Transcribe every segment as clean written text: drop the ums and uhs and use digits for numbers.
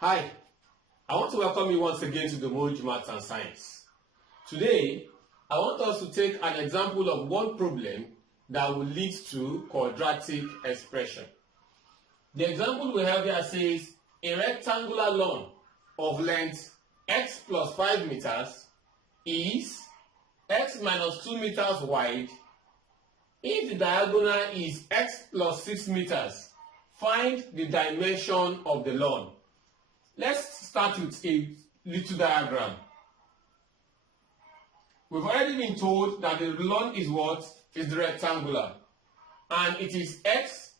Hi, I want to welcome you once again to the Mojo Maths and Science. Today, I want us to take an example of one problem that will lead to quadratic expression. The example we have here says a rectangular lawn of length x plus 5 meters is x minus 2 meters wide. If the diagonal is x plus 6 meters, find the dimension of the lawn. Let's start with a little diagram. We've already been told that the lawn is what? Is rectangular. And it is x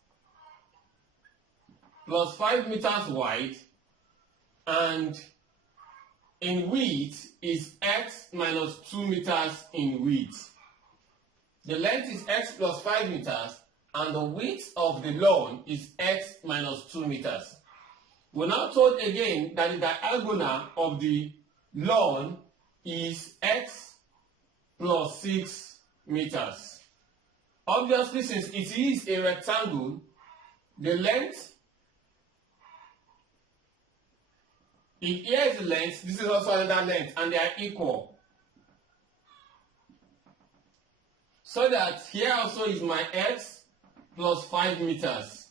plus 5 meters wide, and in width is x minus 2 meters in width. The length is x plus 5 meters, and the width of the lawn is x minus 2 meters. We're now told again that the diagonal of the lawn is x plus 6 meters. Obviously, since it is a rectangle, the length, if here is the length, this is also another length, and they are equal. So that here also is my x plus 5 meters.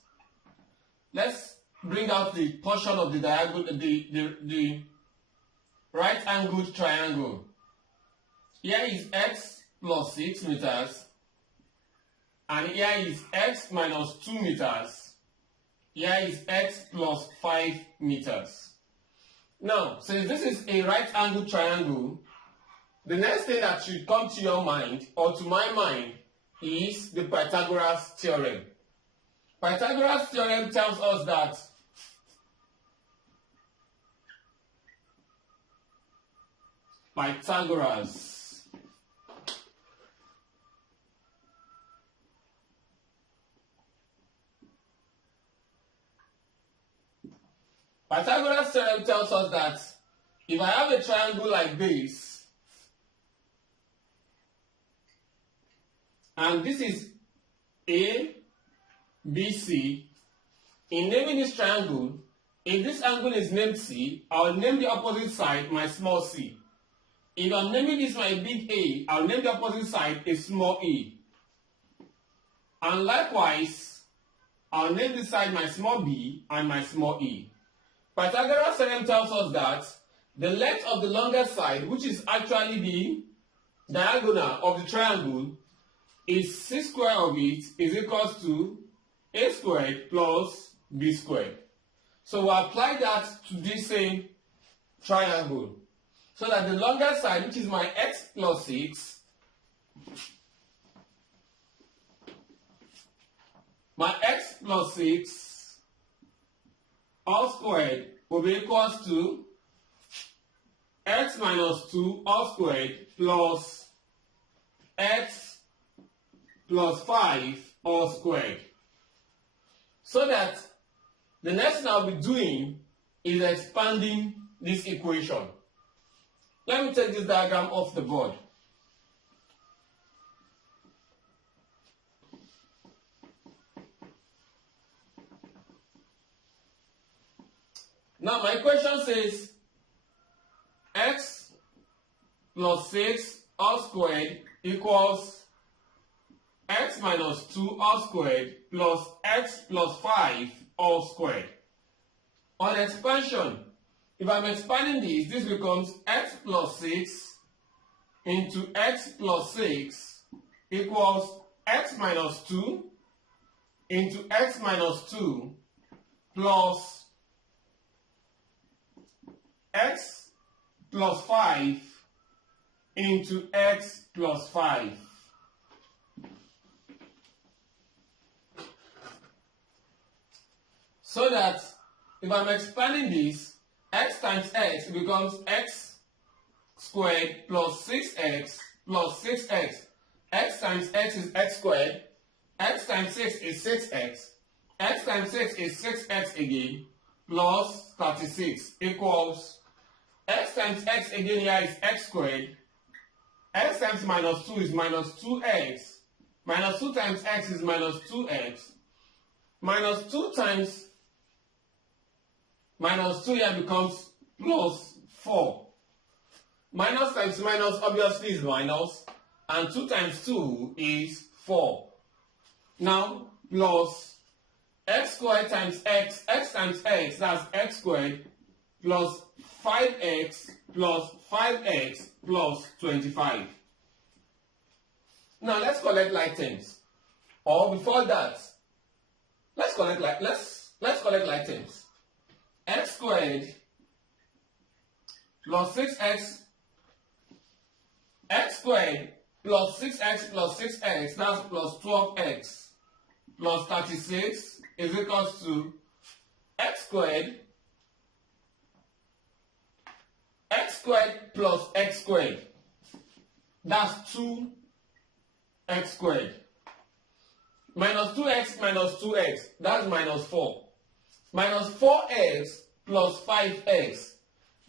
Let's bring out the portion of the diagonal, the right-angled triangle. Here is x plus 6 meters, and here is x minus 2 meters. Here is x plus 5 meters. Now, since this is a right-angled triangle, the next thing that should come to your mind, or to my mind, is the Pythagoras theorem. Pythagoras theorem tells us that Pythagoras theorem tells us that if I have a triangle like this, and this is A, B, C, in naming this triangle, if this angle is named C, I will name the opposite side my small c. If I'm naming this my big A, I'll name the opposite side a small a. And likewise, I'll name this side my small b and my small e. Pythagoras theorem tells us that the length of the longest side, which is actually the diagonal of the triangle, is c squared of it is equals to a squared plus b squared. So we apply that to this same triangle. So that the longest side, which is my x plus 6, my x plus 6 all squared will be equals to x minus 2 all squared plus x plus 5 all squared. So that the next thing I'll be doing is expanding this equation. Let me take this diagram off the board. Now my equation says x plus 6 all squared equals x minus 2 all squared plus x plus 5 all squared. On expansion, if I'm expanding this becomes x plus 6 into x plus 6 equals x minus 2 into x minus 2 plus x plus 5 into x plus 5. So that if I'm expanding this, x times x becomes x squared plus 6x plus 6x. X times x is x squared. X times 6 is 6x. X times 6 is 6x again plus 36 equals x times x again here is x squared. X times minus 2 is minus 2x. Minus 2 times x is minus 2x. Minus 2 times Minus 2 here becomes plus 4. Minus times minus obviously is minus, and 2 times 2 is 4. Now, plus x squared times x times x, that's x squared, plus 5x plus 5x plus 25. Now, let's collect like terms. Or before that, let's collect like terms. X squared plus 6x, x squared plus 6x plus 6x, that's plus 12x plus 36 is equals to x squared plus x squared, that's 2x squared, minus 2x minus 2x, that's minus 4. Minus 4x plus 5x,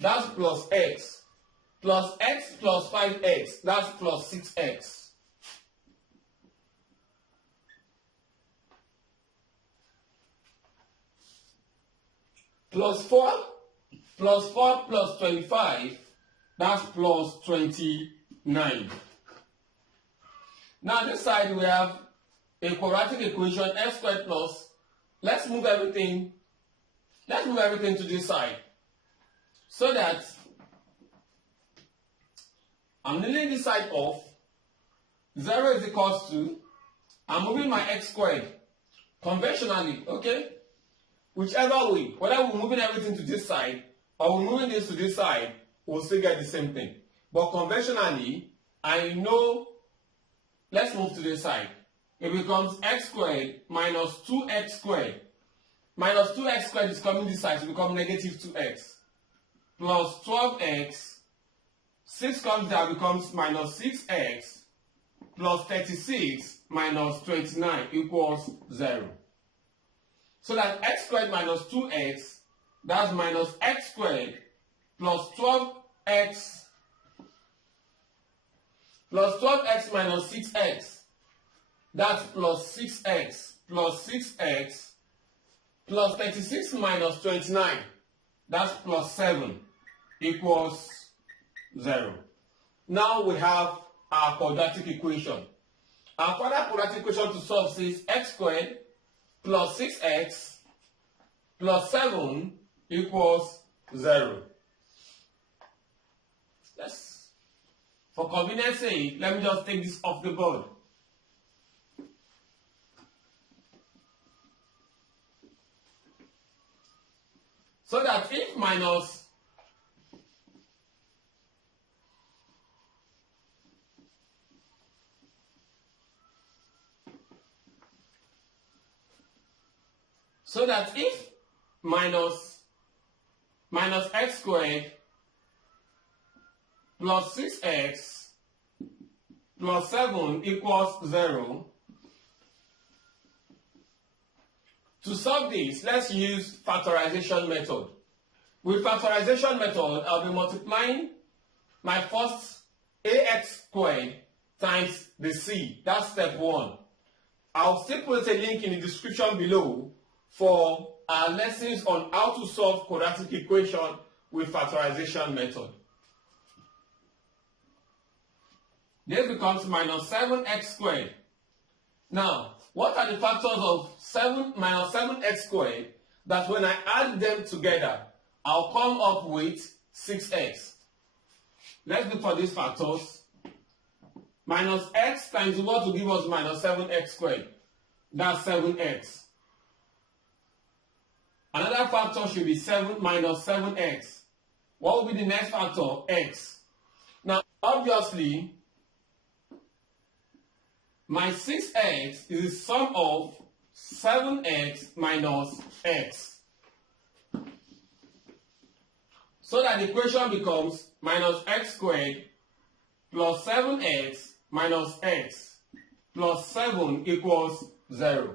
that's plus x. Plus x plus 5x, that's plus 6x. Plus 4 plus 25, that's plus 29. Now this side we have a quadratic equation, x squared plus, let's move everything to this side, so that I'm kneeling this side off. 0 is equals to, I'm moving my x squared conventionally, okay? Whichever way, whether we're moving everything to this side or we're moving this to this side, we'll still get the same thing. But conventionally, I know, let's move to this side. It becomes x squared minus 2x squared. Minus 2x squared is coming this side to become negative 2x. Plus 12x. 6 comes down, becomes minus 6x. Plus 36 minus 29 equals 0. So that x squared minus 2x, that's minus x squared plus 12x minus 6x, that's plus 6x plus 6x plus 36 minus 29, that's plus 7 equals 0. Now we have our quadratic equation. Our further quadratic equation to solve says x squared plus 6x plus 7 equals 0. Yes. For convenience sake, let me just take this off the board. So that if minus x squared plus 6x plus 7 equals 0, to solve this, let's use factorization method. With factorization method, I'll be multiplying my first ax squared times the c. That's step 1. I'll still put a link in the description below for our lessons on how to solve quadratic equation with factorization method. This becomes minus 7x squared. Now, what are the factors of minus 7x squared that when I add them together, I'll come up with 6x? Let's look for these factors. Minus x times what will give us minus 7x squared? That's 7x. Another factor should be 7 minus 7x. What will be the next factor? X. Now, obviously, my 6x is the sum of 7x minus x. So that the equation becomes minus x squared plus 7x minus x plus 7 equals 0.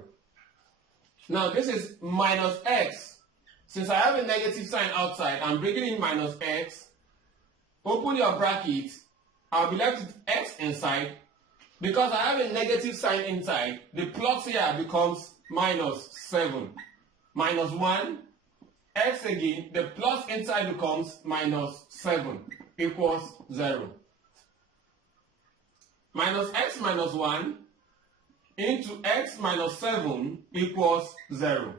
Now this is minus x. Since I have a negative sign outside, I'm bringing in minus x. Open your bracket. I'll be left with x inside. Because I have a negative sign inside, the plus here becomes minus 7. Minus 1 x again, the plus inside becomes minus 7 equals 0. Minus x minus 1 into x minus 7 equals 0.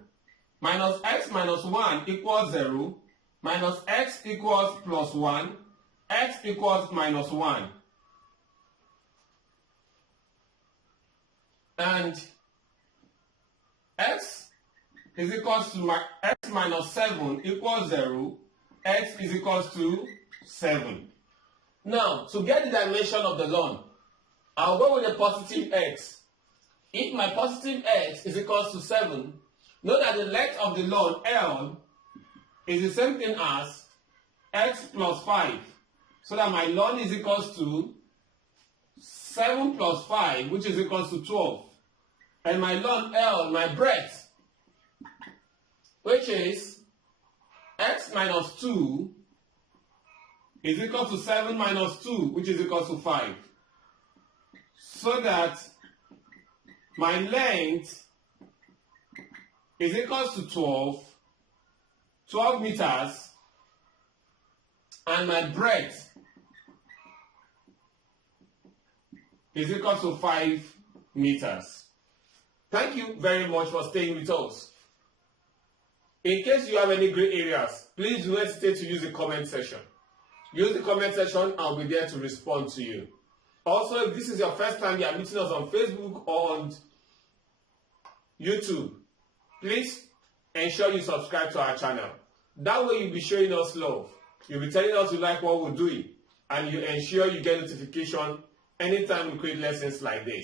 Minus x minus 1 equals 0. Minus x equals plus 1. X equals minus 1. And x is equals to x minus 7 equals 0. X is equals to 7. Now, to get the dimension of the lawn, I'll go with a positive x. If my positive x is equals to 7, know that the length of the lawn, L, is the same thing as x plus 5. So that my lawn is equals to 7 plus 5, which is equals to 12. And my lawn, L, my breadth, which is x minus 2, is equal to 7 minus 2, which is equal to 5. So that my length is equal to 12 meters, and my breadth is equal to 5 meters. Thank you very much for staying with us. In case you have any gray areas, please do not hesitate to use the comment section. Use the comment section, I'll be there to respond to you. Also, if this is your first time you are meeting us on Facebook or on YouTube, please ensure you subscribe to our channel. That way you'll be showing us love. You'll be telling us you like what we're doing, and you ensure you get notification anytime we create lessons like this.